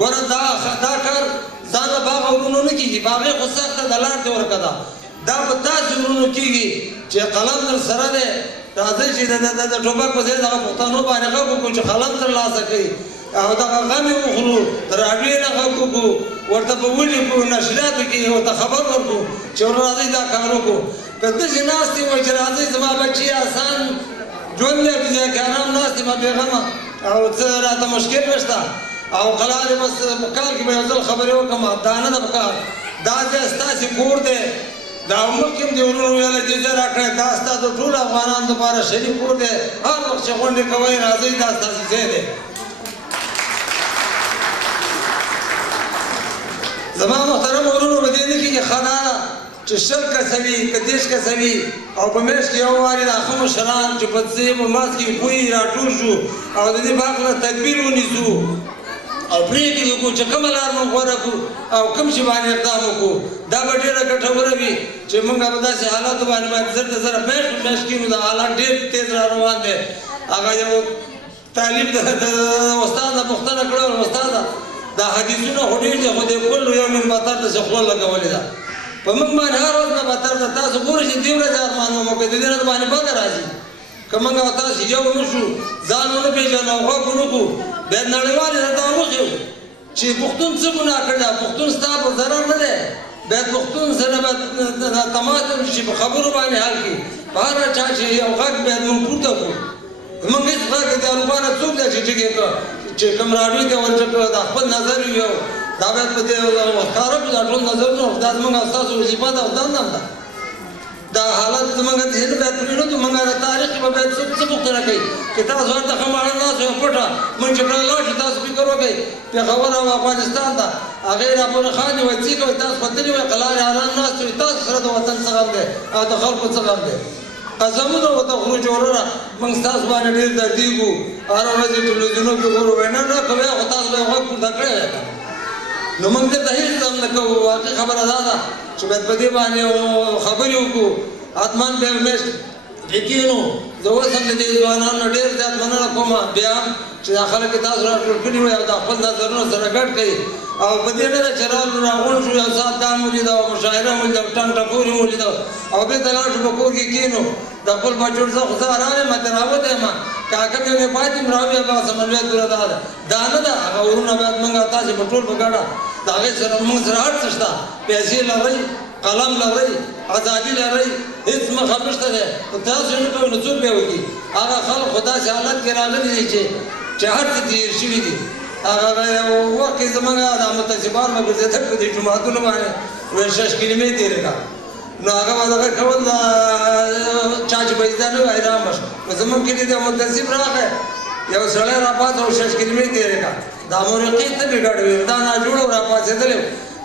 ګوره دا کار ځان له باغ ورونو نه کېږي، باغې خو سخته د لار دې ورکه ده. دا په داسې ورونو کېږي چې قلم در سره دی، راځئ چې د ټوپک په ځای دغه پښتنو باندې غږ وکړو چې قلم ترلاسه کړي او دغه غم یې وخورو، د راډیو نه غږ وکړو، ورته به ولیکو، نشراتو کې ورته خبر ورکړو چې راځئ دا کار وکړو. که داسې ناستې وای چې راځئ زما بچي اسان ژوند دی، بزاګانان ناست دي ما بېغمه او څه راته مشکل نشته او قلار یې بس په کال کې به یو ځل خبرې وکړم، دا نه ده پکار. دا ځای ستاسې کور دی، دا مخکې هم دې ورونو ویله چې ځای راکړی، دا ستا د ټولو افغانانو دپاره شریف کور دی. هر وخت چې غونډې کوئ راځئ، دا ستاسې ځای دی. زما محترم ورونو په دې نه کېږي ښه دا ده چې 100 کسه وي که 30 کسه وي او په میاشت کې یو وارې دا ښه مشران چې په څه په منځ کې پوهې راټول شو او د دې باغ نه تدبیر ونیسو او پرېکړې وکړو چې کومه لار موږ غوره کړو او کوم شي باندې اقدام وکړو. دا به ډېره ګټوره وي چې موږ په داسې حالاتو باندې باید زر د زره میاشت په میاشت کې نو دا حالات ډېر تېز را روان دی. هغه یو طالب د استاد نه پوښتنه کړې وه، استاده دا حدیثونه خو ډېر دي خو د کل یو من بتر داسې خوله لګولې ده په موږ باندې هر ورځ نه بتر ده. تاسو ګورئ چې دې ورځې ارمان مو وکړئ، د دې نه باندې بده راځي. که موږ او تاسو یو نه شو، ځان ونه پېژنو او غوږ ونه کړو، باید نړیوال یې راته وښیو چې پښتون څه ګناه کړې ده. پښتون ستا په ضرر نه دی، باید پښتون سره باید تماس شي، په خبرو باندې حل کړي. په هر چا چې یو غږ باید موږ پورته کړو. زموږ هېڅ غږ د الوبا نه څوک دی چې ټیکې کړه چې کوم راډیو ته ورچکړه دا خپل نظر وي او دا باید په دې ښکاره کړو دا ټول نظرونه. دا زموږ او ستاسو وظیفه ده او دنده هم ده. دا حالات زموږ د هند باید پرېږدو. موږ د تاریخ به باید څه پوښتنه کوي چې تاسو هلته ښه ماړه ناست یو پټه موږ چې کله لاړ شو تاسو فکر وکړئ پېښور او افغانستان ته هغې راپورې خاندي وایي څه کوئ تاسو ختلي وایي قلارې حرام ناست وایي تاسو سره د وطن څه غم دی او د خلکو څه غم دی. قسمونه ورته خورو چې وروره موږ ستاسو باندې ډېر دردېږو، هره ورځ یې ټلویزیونو کې ګورو. وایي نه نه کوئ خو تاسو به یې غږ پورته کړی وی نو موږ دلته هېڅ هم نه کوو. واقعي خبره دا ده چې باید په دې باندې خبرې وکړو. حتما به یې میاشت کېنو. زه اوس هم د دې ځوانانو نه ډېر زیات مننه کوم بیا هم چې دا خلک یې تاسو راټول کړي وي او دا خپل نظرونه سره ګډ کړي او په دې نه ده چې رالو راغونډ شو یو ساعت دا مو لیده او مشاعره مو لیده او ټنګ ټکورې مو لیده او بېرته لاړ شو په کور کې کېنو. د خپل بچو څخه خو زه ارام یم ته راوتی یم که حکم یو مې پاتې یم راوبیا به سمنویت دوره دا ده. دا نه ده هغه ورونه باید موږ او تاسې په ټول په ګډه د هغې سره موږ سره هر څه شته، پیسې لرئ، قلم لرئ، ازادي لرئ، هېڅ مخه نشته دی. تاسو یې نه کوئ نو څوک به یې وکړي. هغه خلک خو داسې حالت کې راغلي دي چې هر څه تېر شوي دي. هغه یو وخت کې زموږ دا متصبان به ګرځېدل په دې جوماتونو باندې وایي 6 کلمې تېرې کړه نو هغه به دغه کول چا چې پیدا نه وي حیران به شو. په زموږ کلي د متصب راغی یو سړی راپاڅه او 6 کلمې تېرې کړه. دا مورقې ته مې ګډ وي دا ناجوړه راپاڅېدلی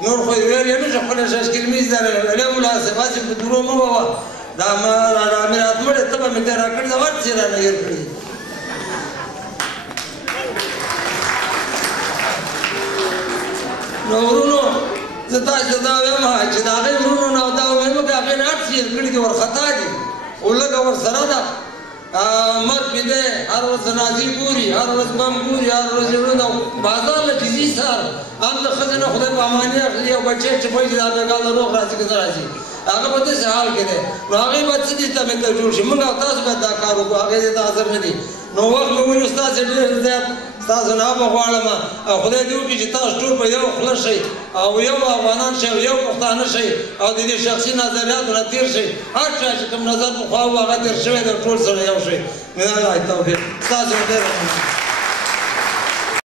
نور خو یې ویل یې نه چې خپله 6 کلمې زده لرلې ملاسب هسې په درو مه ووه دا امرات مړې ته به مې ته راکړې ده هر څه یې رانه هېر کړي. نو ورونو زه تاسو ته دا وایم چې د هغې ورونو نه دا ووایم که هغې نه هر څه هېر کړي دي ورخطا دي خو لږه ورسره ده. مرګ مې دی هر ورځ جنازې ګوري، هر ورځ بم ګوري، هر ورځ ورونه بازار نه چې ځي سهار هم د ښځې نه خدای په اماني اخلي یو بچی چې پوهېږي چې دا بېګال د روغ راځي که نه راځي هغه په داسې حال کې دی. نو هغې باید څه دي ته مې ته جوړ شي. موږ او تاسو باید دا کار وکړو، هغې دې ته حاضر نه دي. نو وخت مې ونیو ستاسې ډېر زیات ستاسو نه به غواړم او خدای دې وکړي چې تاسو ټول په یو خوله شئ او یو افغانان شئ او یو پښتانه شئ او د دې شخصي نظریاتو نه تېر شئ. هر چا چې کوم نظر پخوا و هغه تېر شوی دی ټول سره یو شئ. من الله توفیق. ستاسو ډېره مننه.